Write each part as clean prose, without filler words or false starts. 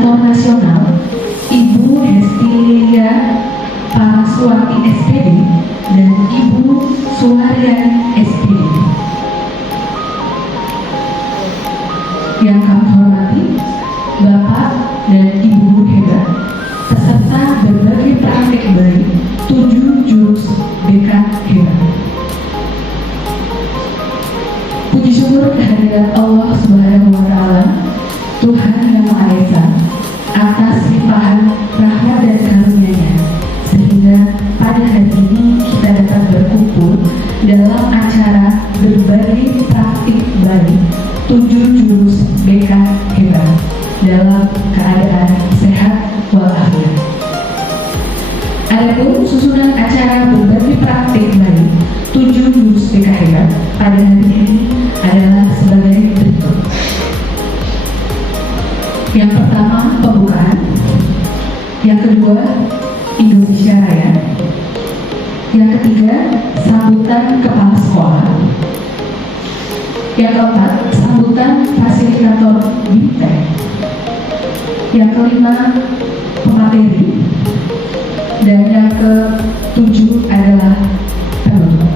Koordinator Nasional Ibu Hestilia Paraswati SPD dan Ibu Suharyan SPD. Yang kami hormati Bapak dan Ibu guru hebat peserta berbagai praktik baik 7 jurus BK hebat. Puji syukur kehadirat Allah Subhanahu wa Ta'ala, Tuhan yang Maha Esa, atas limpahan rahmat dan karunia-Nya, sehingga pada hari ini kita dapat berkumpul dalam acara berbagai praktik baik 7 jurus BK hebat dalam keadaan sehat walafiat. Adapun susunan acara berbagai praktik baik 7 jurus BK hebat pada hari ini adalah sebagai berikut. Yang pertama, pembukaan. Yang kedua, Indonesia Raya. Yang ketiga, sambutan kepala sekolah. Yang keempat, sambutan fasilitator BIMTEK. Yang kelima, pemateri. Dan yang ketujuh adalah penutup.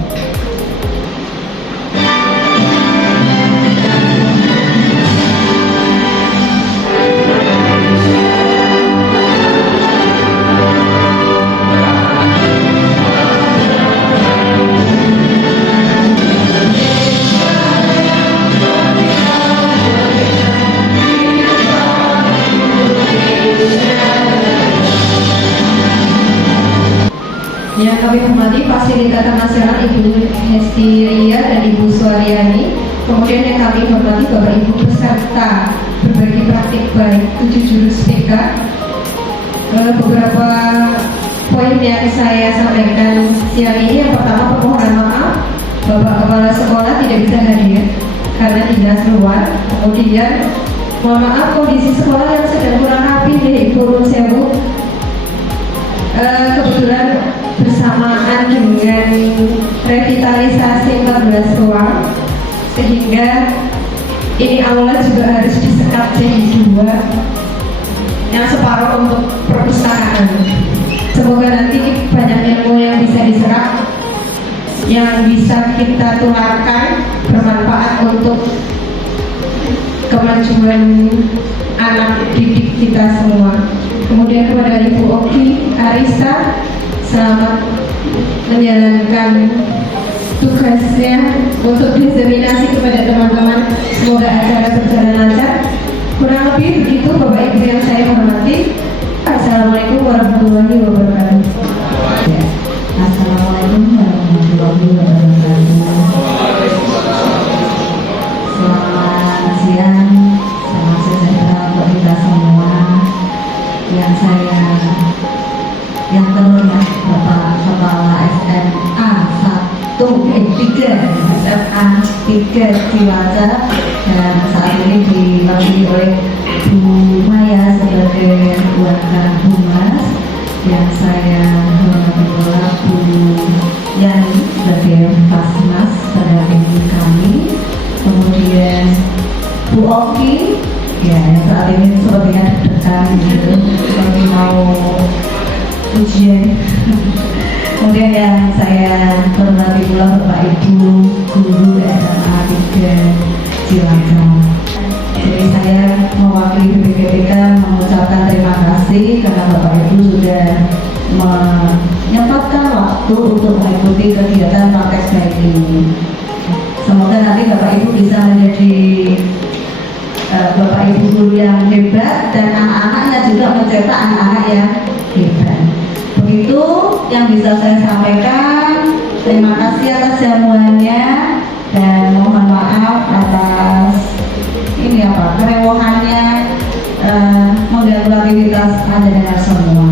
Yang kami hormati Fasilitator Nasional Ibu Hestilia dan Ibu Suharyani. Kemudian yang kami hormati Bapak Ibu peserta berbagi praktik baik 7 jurus BK. Beberapa poin yang saya sampaikan siang ini, yang pertama permohonan maaf Bapak Kepala Sekolah tidak bisa hadir karena dinas luar. Kemudian mohon maaf kondisi sekolah yang sedang kurang rapi di Purun Sewu. Kebetulan bersamaan dengan revitalisasi 14 ruang, sehingga ini aula juga harus disekat jadi 2, yang separuh untuk perpustakaan. Semoga nanti banyak ilmu yang bisa diserap, yang bisa kita tularkan, bermanfaat untuk kemajuan anak didik kita semua. Kemudian kepada Ibu Oki Arista, selamat menjalankan tugasnya untuk diseminasi kepada teman-teman. Semoga acara berjalan lancar. Kurang lebih begitu Bapak Ibu yang saya hormati. Assalamualaikum warahmatullahi wabarakatuh. Assalamualaikum warahmatullahi wabarakatuh. Selamat siang, salam sejahtera untuk kita semua. Yang terhormat Bapak Kepala SMA 3 Cilacap, dan saat ini diwakili oleh Bu Maya sebagai Wakil Humas, yang saya hormati pula Bu Yani sebagai Fasmas pada ini kami, kemudian Bu Oki ya saat ini sepertinya deg-degan gitu, seperti mau ujian. Kemudian yang saya hormati pula Bapak Ibu guru SMA 3 Cilacap. Jadi saya mewakili BPPK mengucapkan terima kasih karena Bapak Ibu sudah menyempatkan waktu untuk mengikuti kegiatan praktek baik ini. Semoga nanti Bapak Ibu bisa menjadi Bapak Ibu guru yang hebat, dan anak-anaknya juga mencetak anak-anak yang hebat. Begitu yang bisa saya sampaikan. Terima kasih atas jamuannya, dan mohon maaf atas kerewohannya mengganggu aktivitas panjenengan semua.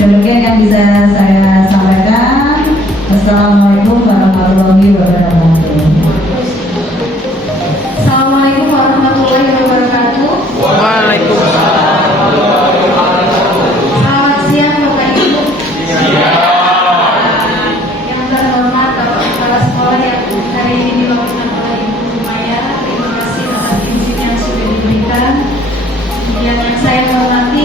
Demikian yang bisa saya sampaikan. Wassalamualaikum warahmatullahi wabarakatuh. Assalamualaikum warahmatullahi wabarakatuh. Waalaikumsalam. Selamat siang Bapak Ibu. Yang terhormat Bapak Kepala Sekolah yang hari ini diwakilkan oleh Ibu Maya, terima kasih atas izin yang sudah diberikan. Yang saya hormati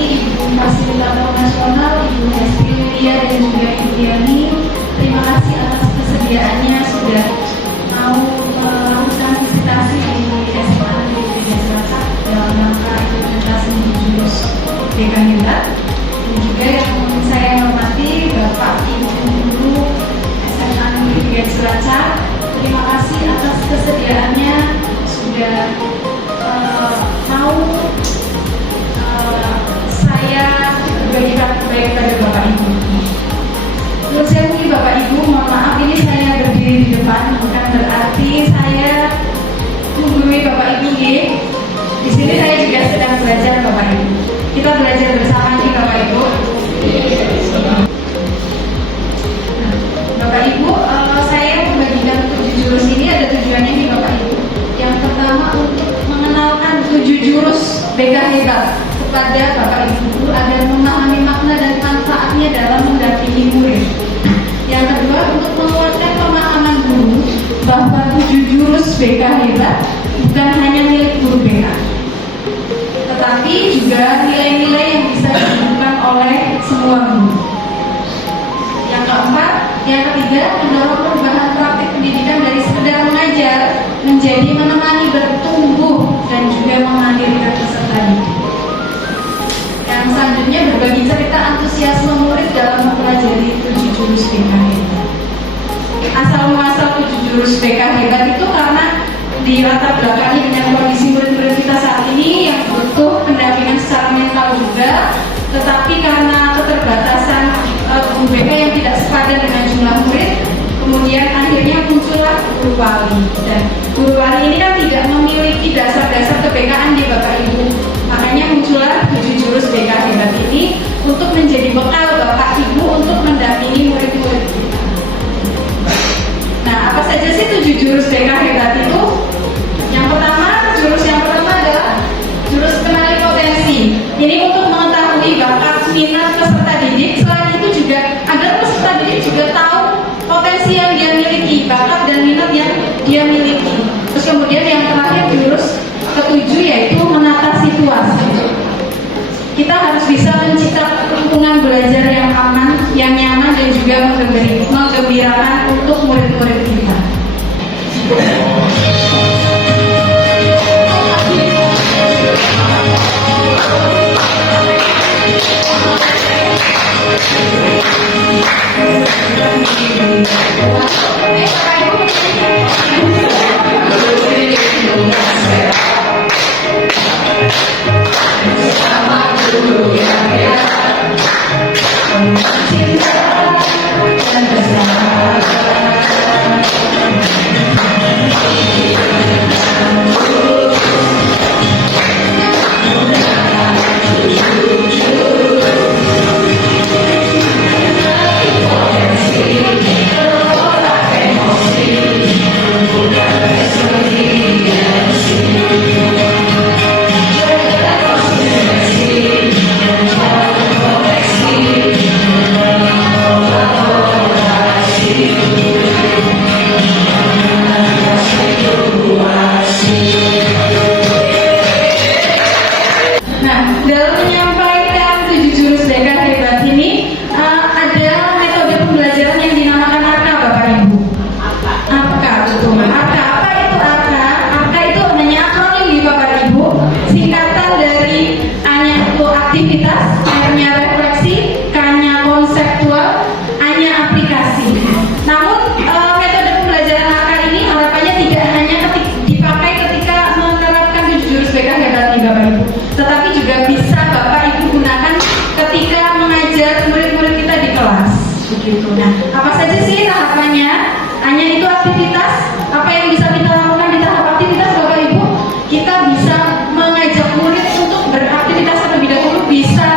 BK Hebat, dan juga yang saya hormati Bapak Ibu Guru SMA Negeri 3 Cilacap. Terima kasih atas kesediaannya sudah mau saya berbagi baik pada Bapak Ibu. Terus saya mungkin Bapak Ibu, mohon maaf ini saya berdiri di depan, bukan berarti saya menggurui Bapak Ibu ya. Di sini saya juga sedang belajar Bapak Ibu. Kita belajar bersama nih Bapak Ibu. Bapak Ibu, saya membagikan 7 jurus ini ada tujuannya nih Bapak Ibu. Yang pertama untuk mengenalkan 7 jurus BK Hebat kepada Bapak Ibu guru agar memahami makna dan manfaatnya dalam mendampingi murid. Yang kedua untuk menguatkan pemahaman guru bahwa 7 jurus BK Hebat bukan hanya milik guru BK, tetapi juga nilai-nilai yang bisa ditemukan oleh semua guru. Yang keempat, yang ketiga, mendorong perubahan praktik pendidikan dari sekedar mengajar menjadi menemani bertumbuh dan juga menghadirkan peserta didik. Yang selanjutnya berbagi cerita antusiasme murid dalam mempelajari 7 jurus BK Hebat. Asal muasal 7 jurus BK Hebat itu karena di latar belakangnya dengan kondisi murid-murid kita saat ini yang butuh pendampingan secara mental juga, tetapi karena keterbatasan guru BK yang tidak sepadan dengan jumlah murid, kemudian akhirnya muncullah guru wali. Dan guru wali ini kan tidak memiliki dasar-dasar kebekaan di Bapak Ibu, makanya muncullah 7 jurus BK Hebat ini untuk menjadi bekal Bapak Ibu untuk mendampingi murid-murid kita. Nah, apa saja sih 7 jurus BK Hebat itu? Yang pertama, jurus yang pertama adalah jurus kenali potensi. Ini untuk mengetahui bakat, minat peserta didik. Selain itu juga agar peserta didik juga tahu potensi yang dia miliki, bakat dan minat yang dia miliki. Terus kemudian yang terakhir jurus ketujuh yaitu menata situasi. Kita harus bisa menciptakan lingkungan belajar yang aman, yang nyaman dan juga menggembirakan untuk murid-murid kita. Nah, apa saja sih tahapannya? Hanya itu aktivitas. Apa yang bisa kita lakukan di tahap aktivitas Bapak Ibu? Kita bisa mengajak murid untuk beraktivitas terlebih dahulu, bisa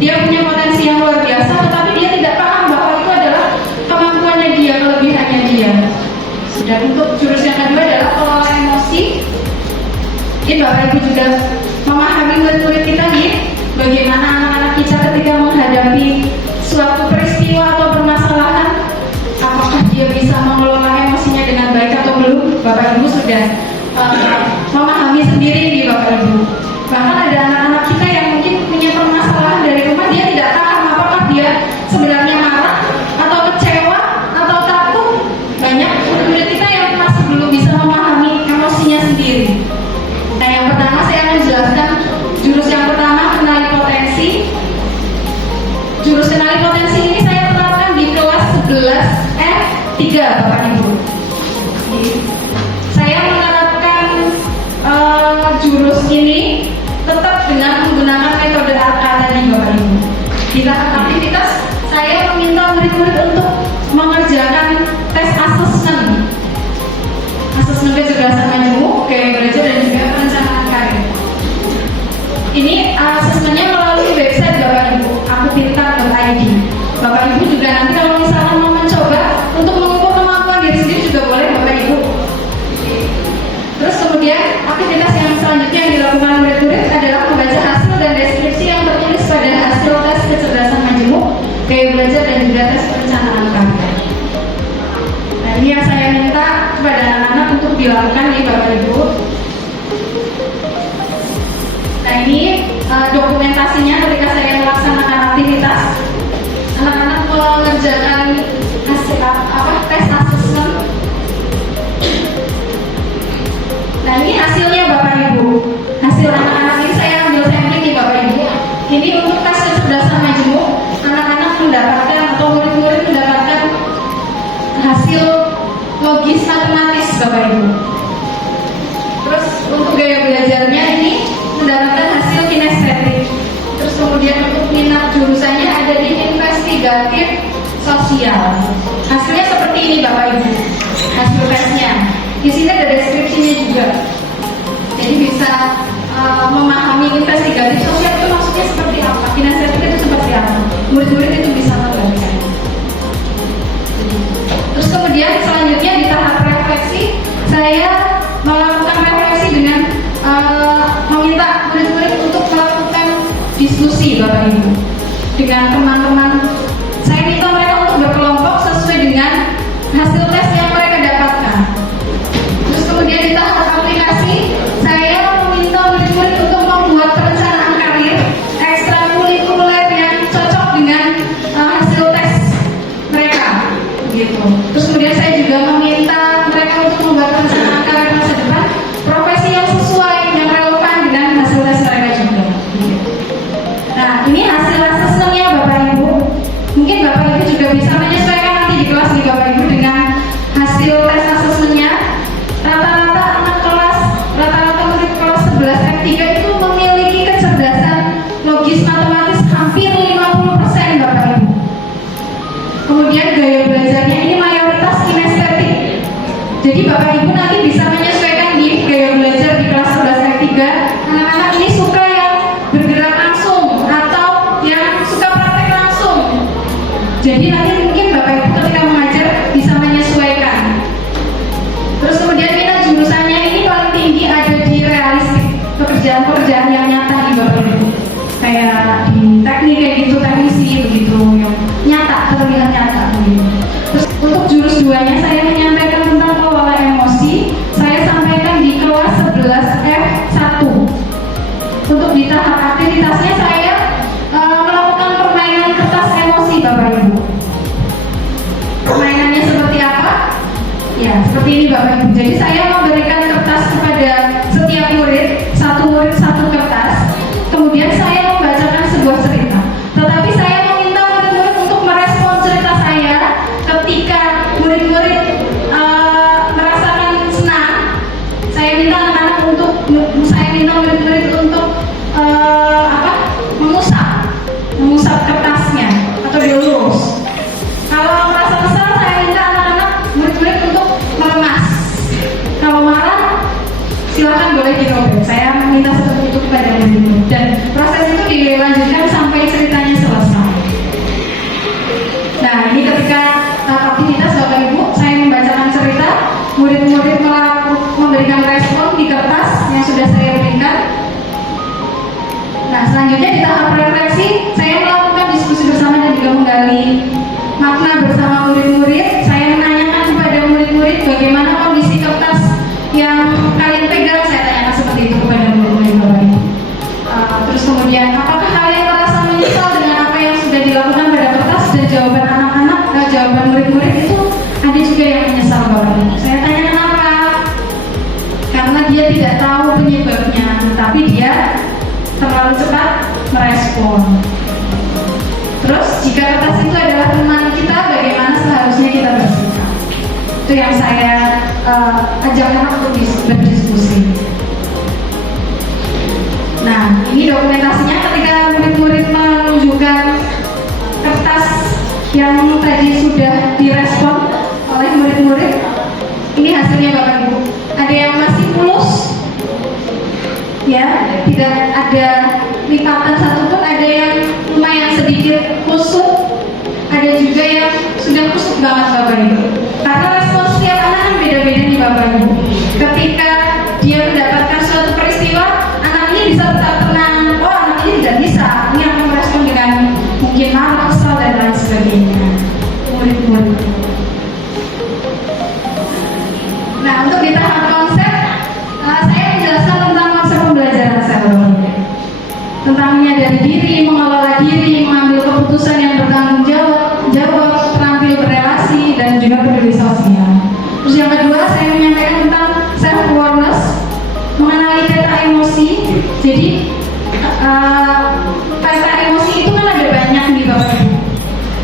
dia punya potensi yang luar biasa, tetapi dia tidak paham bahwa itu adalah kemampuannya dia, kelebihannya dia. Dan untuk jurus yang kedua adalah kelola emosi. Ini Bapak Ibu juga memahami murid-murid kita nih, bagaimana anak-anak kita ketika menghadapi suatu peristiwa atau permasalahan, apakah dia bisa mengelola emosinya dengan baik atau belum. Bapak Ibu sudah memahami sendiri nih Bapak Ibu. Bahkan ada anak-anak kita yang mungkin punya permasalahan dari rumah, dia tidak paham apakah dia sebenarnya marah atau kecewa atau takut. Banyak murid-murid kita yang masih belum bisa memahami emosinya sendiri. Nah, yang pertama saya akan jelaskan jurus yang pertama, kenali potensi. Jurus kenali potensi ini saya terapkan di kelas 11 F3 Bapak Ibu. Saya menerapkan jurus ini tetap dengan menggunakan metode AK tadi Bapak Ibu. Di tahap aktivitas saya meminta murid-murid untuk mengerjakan tes asesmen kecerdasan majemuk, gaya belajar dan juga perencanaan karir. Ini asesmennya melalui website Bapak Ibu, akupintar.id. Bapak Ibu juga nanti kalau misalnya mau mencoba untuk mengukur kemampuan diri sendiri juga boleh Bapak Ibu. Terus kemudian aktivitas yang selanjutnya yang dilakukan murid-murid adalah membaca hasil dan deskripsi yang tertulis pada hasil tes kecerdasan majemuk, gaya belajar dan juga tes perencanaan karir. Nah, ini yang saya minta kepada anak-anak untuk dilakukan nih Bapak Ibu. Nah, ini dokumentasinya ketika saya melaksanakan aktivitas, anak-anak mengerjakan hasil tes asesmen. Nah, ini hasilnya Bapak Ibu. Hasil anak-anak ini saya ambil sampling nih Bapak Ibu. Ini untuk tes kecerdasan majemuk, anak-anak mendapatkan atau murid-murid mendapatkan hasil logis matematis Bapak Ibu. Terus untuk gaya belajarnya ini mendapatkan hasil kinestetik. Terus kemudian untuk minat jurusannya ada di investigatif sosial. Hasilnya seperti ini Bapak Ibu. Hasil tesnya. Di sini ada deskripsinya juga. Jadi bisa memahami investigatif sosial itu maksudnya seperti apa, kinestetik itu seperti apa. Murid-murid itu bisa membaca. Terus kemudian selanjutnya di tahap refleksi, saya melakukan refleksi dengan meminta murid-murid untuk melakukan diskusi Bapak Ibu dengan teman-teman. Saya minta mereka untuk berkelompok sesuai dengan hasil tes yang mereka dapatkan. Terus kemudian di tahap aplikasi, saya meminta murid-murid untuk membuat perencanaan karir ekstrakurikuler yang cocok dengan hasil tes mereka, gitu. Terus kemudian saya juga meminta mereka untuk membuat perencanaan karir masa depan, profesi yang sesuai, yang relevan dengan hasil tes mereka juga. Nah, ini hasil asesmennya Bapak Ibu. Mungkin Bapak Ibu juga bisa menyesuaikan nanti di kelas nih Bapak Ibu dengan hasil tes asesmennya. Rata-rata murid kelas 11 F3 itu memiliki kecerdasan logis matematis hampir 50% Bapak Ibu. Kemudian gaya belajarnya ini mayoritas kinestetik. Jadi Bapak Ibu nanti bisa menyesuaikan di gaya belajar di kelas 11 F3. Anak-anak ini suka yang bergerak langsung atau yang suka praktek langsung. Jadi nanti mungkin Bapak Ibu ketika mengajar bisa menyesuaikan. Terus kemudian minat jurusannya ini paling tinggi ada di realistik, pekerjaan-pekerjaan yang nyata di Bapak Ibu. Kayak di teknik kayak gitu, teknisi begitu, yang nyata, terlihat nyata begitu. Terus untuk jurus 2-nya saya menyampaikan tentang kelola emosi. Saya sampaikan di kelas 11 F1. Untuk di tahap aktivitasnya saya melakukan permainan kertas emosi Bapak Ibu. Permainannya seperti apa? Ya, seperti ini Bapak Ibu. Jadi saya memberikan kertas kepada setiap murid satu kertas. Kemudian saya membacakan sebuah cerita. Tetapi saya meminta murid-murid untuk merespon cerita saya ketika murid-murid merasakan senang. Saya minta murid-murid untuk mengusap kertasnya atau dielus. Kalau merasa kesal, saya minta anak-anak murid-murid untuk melemas. murid-murid memberikan respon di kertas yang sudah saya berikan. Nah, selanjutnya di tahap refleksi, saya melakukan diskusi bersama dan juga menggali makna bersama murid-murid. Saya menanyakan kepada murid-murid bagaimana kondisi kertas yang kalian pegang. Saya tanyakan seperti itu kepada murid-murid Bapak Ibu. Terus kemudian, apakah kalian merasa menyesal dengan apa yang sudah dilakukan pada kertas? Dan jawaban anak-anak, jawaban murid-murid itu ada juga yang menyesal Bapak Ibu. Saya tanya kenapa? Karena dia tidak tahu penyebabnya, tapi dia terlalu cepat merespon. Terus jika kertas itu adalah teman kita, bagaimana seharusnya kita bersikap? Itu yang saya ajak anak untuk berdiskusi. Nah, ini dokumentasinya ketika murid-murid menunjukkan kertas yang tadi sudah direspon oleh murid-murid. Ini hasilnya Bapak Ibu. Ada yang masih mulus, ya, tidak ada lipatan satupun. Ada yang lumayan sedikit kusut, ada juga yang sudah kusut banget Bapak Ibu. Karena respon setiap anak kan beda-beda nih Bapak Ibu. Ketika dia mendapatkan suatu peristiwa, anak ini bisa tetap tenang. Oh, anak ini tidak bisa. Ini akan merespon dengan mungkin marah, kesal dan lain sebagainya. Murid-murid. Nah, untuk di tahap konsep, saya menjelaskan tentang konsep pembelajaran saya tentang menyadari diri, mengelola diri, mengambil keputusan yang bertanggung jawab, terampil berrelasi, dan juga peduli sosial. Terus yang kedua, saya menyampaikan tentang self awareness, mengenali peta emosi. Jadi peta emosi itu kan ada banyak nih Bapak Ibu.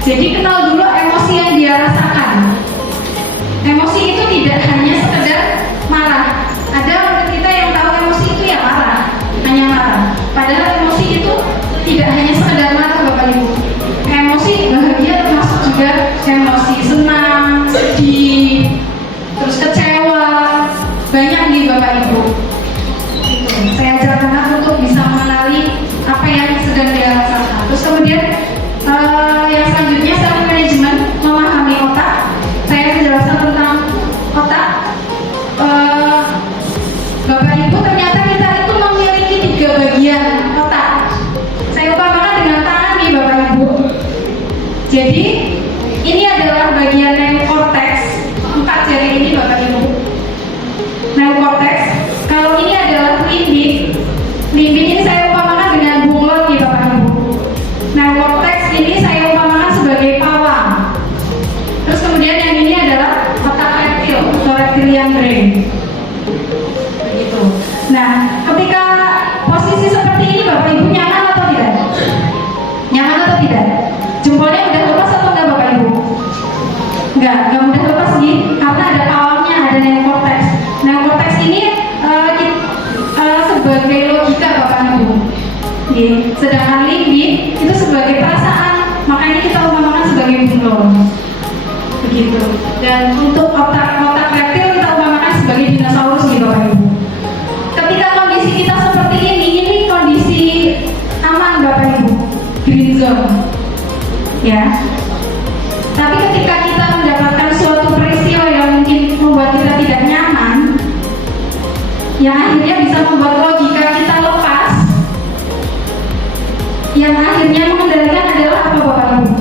Jadi kenal dulu emosi yang dia rasakan. Emosi itu tidak hanya sekedar marah. Ada orang kita yang tahu emosi itu ya marah, hanya marah. Padahal emosi itu tidak hanya sekedar marah Bapak Ibu. Emosi bahagia termasuk juga emosi senang, sedih, terus kecewa, banyak nih Bapak Ibu. Saya ajak anak untuk bisa mengenali apa yang sedang dia rasakan. Terus kemudian yang selanjutnya self management, memahami otak. Saya menjelaskan tentang otak. Bapak Ibu, ternyata kita itu memiliki 3 bagian otak. Saya umpamakan dengan tangan nih Bapak Ibu. Jadi ini adalah bagian neokortex, 4 jari ini Bapak Ibu. Neokortex. Kalau ini adalah limbik. Limbik ini saya umpamakan dengan bunglon nih Bapak Ibu. Neokortex ini saya umpamakan sebagai pawang. Terus kemudian yang ini adalah otak reptil atau reptilian brain. Begitu. Nah, ketika posisi seperti ini Bapak Ibu nyaman atau tidak? Nyaman atau tidak? Jempolnya udah lepas atau enggak Bapak Ibu? Enggak mudah lepas nih, karena ada pawangnya, ada neokortex. Neokortex ini sebagai logika Bapak Ibu. Sedangkan limbik itu sebagai perasaan, makanya kita umpamakan sebagai bunglon. Begitu. Dan untuk otak reptil kita umpamakan sebagai dinosaurus nih Bapak Ibu. Ketika kondisi kita seperti ini kondisi aman Bapak Ibu, green zone, ya. Tapi ketika kita mendapatkan suatu peristiwa yang mungkin membuat kita tidak nyaman, yang akhirnya bisa membuat logika kita lepas, yang akhirnya mengendalikan adalah apa Bapak Ibu?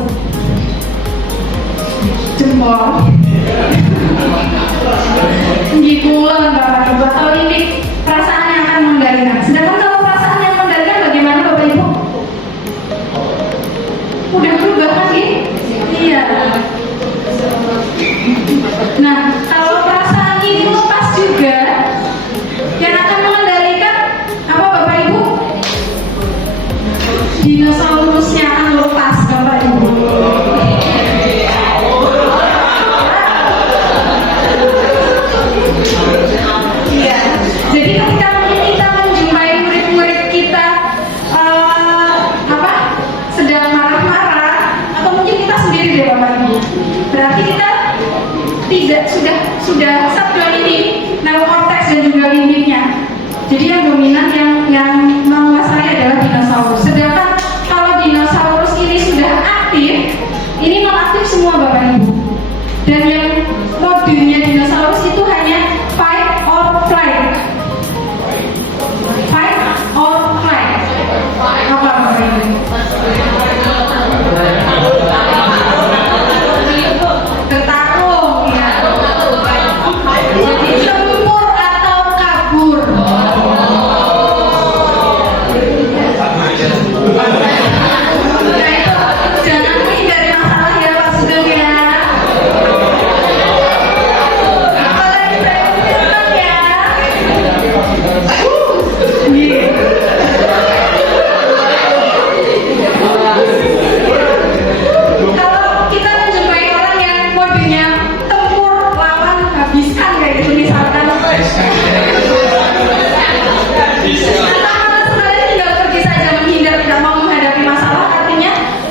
Jempol. Bunglon Bapak Ibu atau limbik, perasaan yang akan mengendalikan. Sedangkan kalau perasaan yang mengendalikan bagaimana Bapak Ibu? Udah berubah kan nih? Iya. Nah, kalau perasaan ini lepas juga, yang akan mengendalikan apa Bapak Ibu? Dinosaurusnya akan lepas Bapak Ibu. Iya. Jadi ketika kita menjumpai murid-murid kita sedang marah-marah, atau mungkin kita sendiri deh Bapak Ibu, berarti kita tidak sudah subdon ini neokortex dan juga limbiknya. Jadi yang dominan yang menguasai adalah dinosaurus. Sedangkan kalau dinosaurus ini sudah aktif, ini non aktif semua Bapak Ibu. Dan yang modenya dinosaurus itu hanya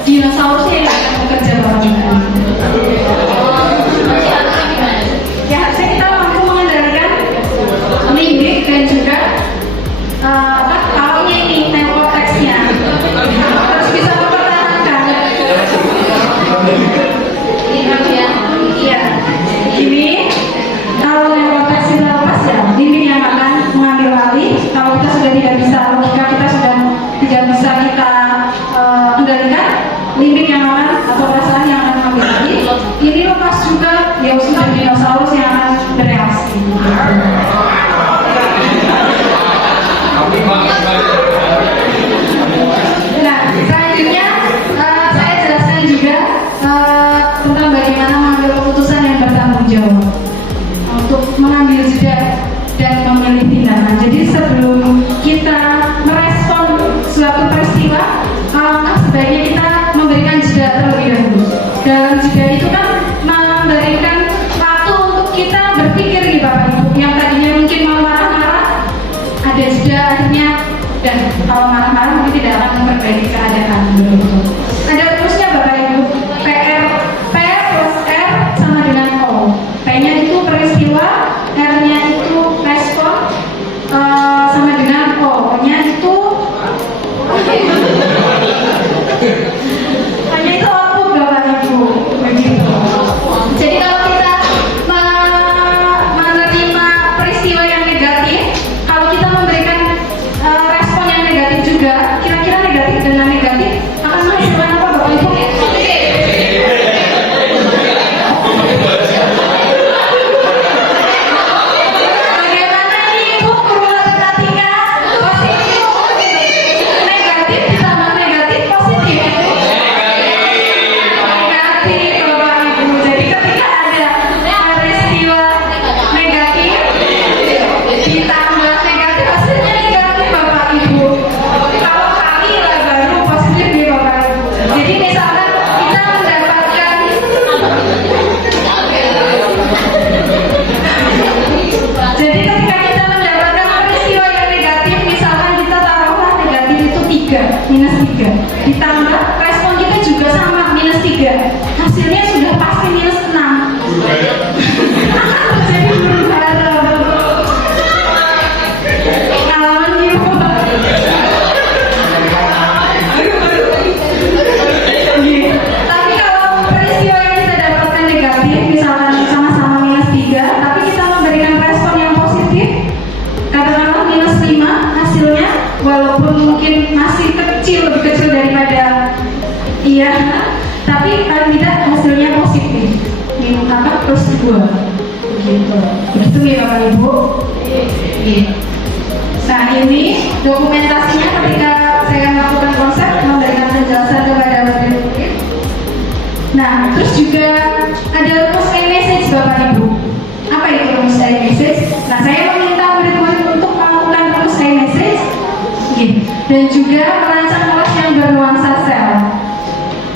dinosaurusnya yang akan bekerja Bapak Ibu. Ya, harusnya kita mampu mengendalikan limbik dan juga kalaunya ini neokorteksnya harus bisa mempertahankan. Iya, ini kalau neokorteks kita lepas ya, limbik yang akan mengambil alih. Kalau kita sudah tidak bisa, logika kita sudah tidak bisa kita kendalikan, limbik yang akan atau perasaan yang akan mengambil alih. Ini lepas juga, ya sudah dinosaurus yang akan bereaksi. Nah, selanjutnya saya jelaskan juga tentang bagaimana mengambil keputusan yang bertanggung jawab untuk mengambil jeda dan memilih tindakan. Jadi sebelum kita merespon suatu peristiwa, sebaiknya kita memberikan jeda terlebih dahulu. Dalam jeda itu kan memberikan waktu untuk kita berpikir nih Bapak Ibu. Yang tadinya mungkin mau marah-marah, ada jeda akhirnya, dan kalau marah-marah mungkin tidak akan memperbaiki keadaan. Ada rumusnya Bapak Ibu, P plus R sama dengan O. P-nya itu peristiwa, R-nya itu respon, sama dengan O-nya itu hanya itu output Bapak Ibu. Begitu. Jadi kalau kita menerima peristiwa yang negatif, kalau kita memberikan respon yang negatif juga, kira-kira negatif dengan negatif akan menghasilkan apa Bapak Ibu? Bagaimana ini Bu? Perlu perhatikan positif, negatif ditambah negatif positif. Negatif Bapak Ibu. Jadi ketika ada peristiwa negatif ditambah negatif, hasilnya negatif Bapak Ibu. Kalau kali lah baru positif nih Bapak Ibu. Jadi misalkan kita mendapatkan jadi ketika kita mendapatkan peristiwa yang negatif, misalkan kita taruhlah negatif itu 3, minus 3, ditambah respon kita juga sama, minus 3, hasilnya sudah pasti minus 6. Jadi huru-hara pengalaman Ibu. Tapi kalau peristiwa yang kita dapatkan negatif, misalkan sama-sama minus 3, tapi kita memberikan respon yang positif, katakanlah minus 5, hasilnya walaupun mungkin masih kecil, lebih kecil daripada iya, tapi paling tidak hasilnya positif. Minus apa? Plus 2. Begitu. Begitu ya Bapak Ibu. Iya. Nah, ini dokumentasinya ketika saya melakukan konsep, memberikan penjelasan kepada murid-murid. Nah, terus juga ada rumus iMessage Bapak Ibu. Apa itu rumus iMessage? Nah, saya meminta murid-murid untuk melakukan rumus iMessage dan juga merancang kelas yang bernuansa sel.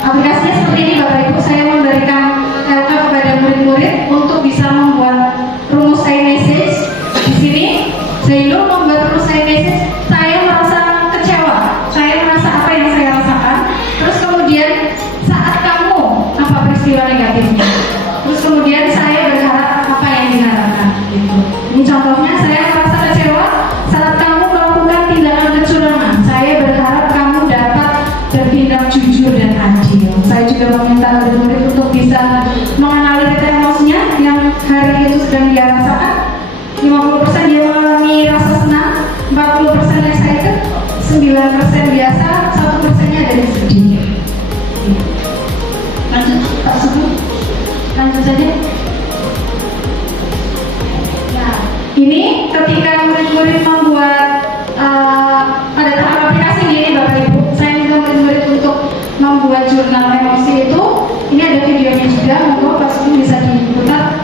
Aplikasinya seperti ini Bapak Ibu. Saya memberikan LK kepada murid-murid untuk bisa membuat rumus iMessage. Di sini Zainul membuat rumus iMessage. Saya merasa kecewa, saya merasa apa yang saya rasakan. Terus kemudian saat kamu apa peristiwa negatifnya. Terus kemudian saya berharap apa yang diharapkan. Gitu. Ini contohnya, saya merasa kecewa saat kamu melakukan tindakan kecurangan. Saya berharap kamu dapat bertindak jujur dan adil. Saya juga meminta murid-murid untuk bisa mengenali titik emosinya yang hari itu sedang dia rasakan. 50% dia mengalami rasa senang, 40% excited, 9% biasa, 1%-nya ada sedih. Lanjut, Pak Subu. Lanjut saja. Nah, ini ketika murid-murid membuat pada tahap aplikasi ini Bapak Ibu, saya minta murid-murid untuk membuat jurnal emosi itu. Ini ada videonya juga, monggo Pak Subu bisa diputar.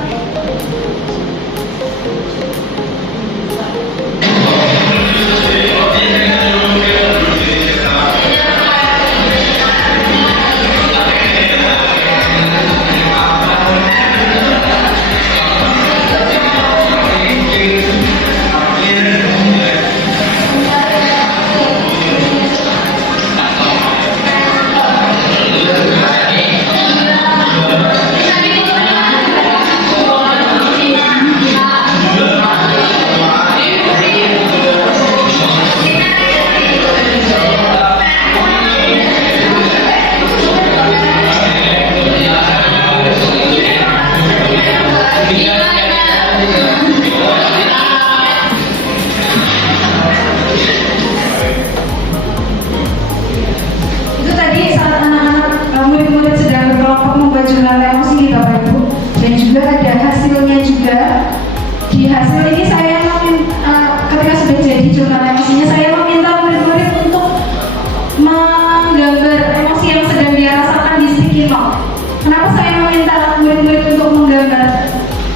Kenapa saya meminta murid-murid untuk menggambar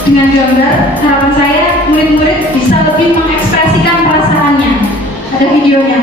dengan gambar? Harapan saya murid-murid bisa lebih mengekspresikan perasaannya. Ada videonya.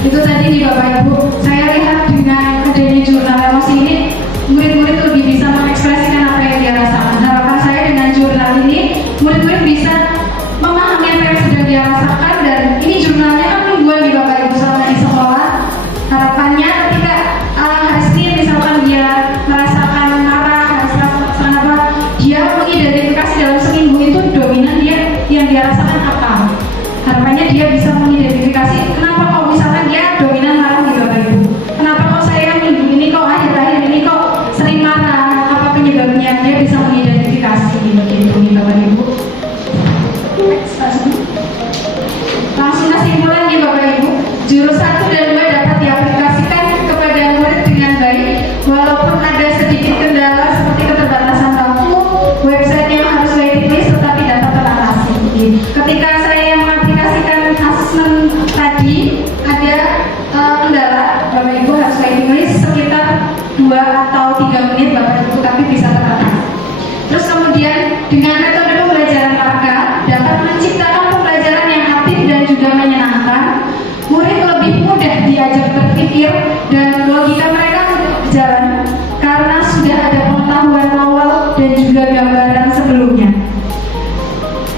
Itu tadi nih Bapak Ibu, saya lihat dengan adanya jurnal emosi ini, murid-murid lebih bisa mengekspresikan apa yang dia rasakan. Harapan saya dengan jurnal ini, murid-murid bisa memahami apa yang sedang dia rasakan, dan ini jurnalnya kan mingguan di Bapak Ibu selama di sekolah. Harapannya ketika hari Senin misalkan dia merasakan marah, merasakan apa, dia mengidentifikasi dalam seminggu itu dominan dia yang dia rasakan apa. Harapannya dia bisa mengidentifikasi kenapa kok misalkan dia dominan marah di Bapak Ibu. Kenapa kok saya minggu ini kok akhir-akhir ini kok sering marah, apa penyebabnya, dia bisa mengidentifikasi begitu nih Bapak Ibu. Langsung kesimpulan nih Bapak Ibu, jurus 1 dan 2 dapat diaplikasikan kepada murid dengan baik walaupun ada sedikit kendala seperti keterbatasan waktu, website yang harus waiting list tetapi dapat teratasi. Ketika saya mengaplikasikan asesmen tadi, ada kendala Bapak Ibu harus waiting list sekitar 2 atau 3 menit Bapak Ibu, tapi bisa teratasi. Terus kemudian dengan metode pembelajaran Parka dapat menciptakan pembelajaran yang aktif dan juga menyenangkan. Murid lebih mudah diajak berpikir dan logika mereka mudah berjalan karena sudah ada pengetahuan awal dan juga gambaran sebelumnya.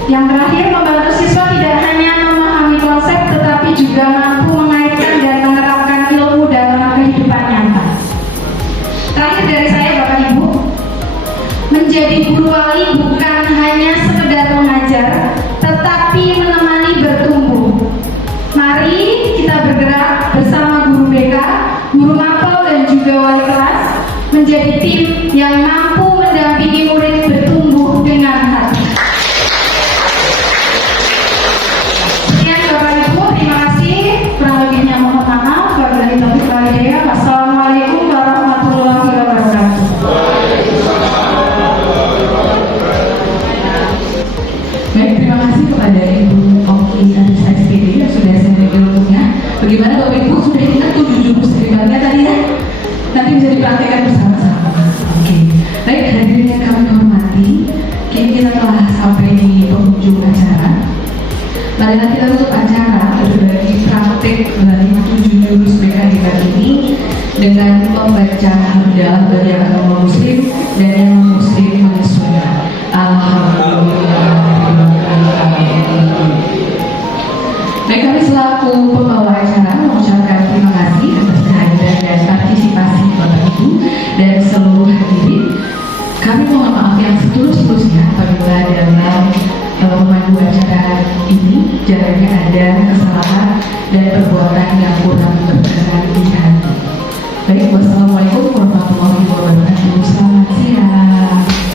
Yang terakhir, membantu siswa tidak hanya memahami konsep tetapi juga mampu mengaitkan dan menerapkan ilmu dalam kehidupan nyata. Terakhir dari saya Bapak Ibu, menjadi guru wali bukan hanya sekedar mengajar tetapi menemani bertumbuh. Mari kita bergerak bersama guru BK, guru mapel dan juga wali kelas menjadi tim yang mampu mendampingi murid bertumbuh dengan hati. Sekian Bapak Ibu, terima kasih. Kurang lebihnya mohon maaf. Wabillahi taufiq wal hidayah. Wassalamualaikum warahmatullahi wabarakatuh. Baik, terima kasih kepada Ibu Oki Arista SPD yang sudah saya beri ilmunya. Bagaimana Bapak Ibu sudah ingat 7 jurus hebatnya tadi ya? Nanti bisa dipraktikkan bersama-sama. Oke. Baik, hadirin yang kami hormati, kini kita telah sampai di penghujung acara. Marilah kita tutup acara berbagi praktik dari 7 jurus BK hebat ini dengan membaca hamdalah bagi agama Muslim dan yang Muslim mensunnah. Alhamdulillah. Baik, kami selaku pembawa acara mengucapkan terima kasih atas kehadiran dan partisipasi Bapak Ibu dan seluruh hadirin. Kami mohon maaf yang setulus-tulusnya apabila dalam memandu acara ini jalannya ada kesalahan dan perbuatan yang kurang berkenan di hati. Baik, wassalamualaikum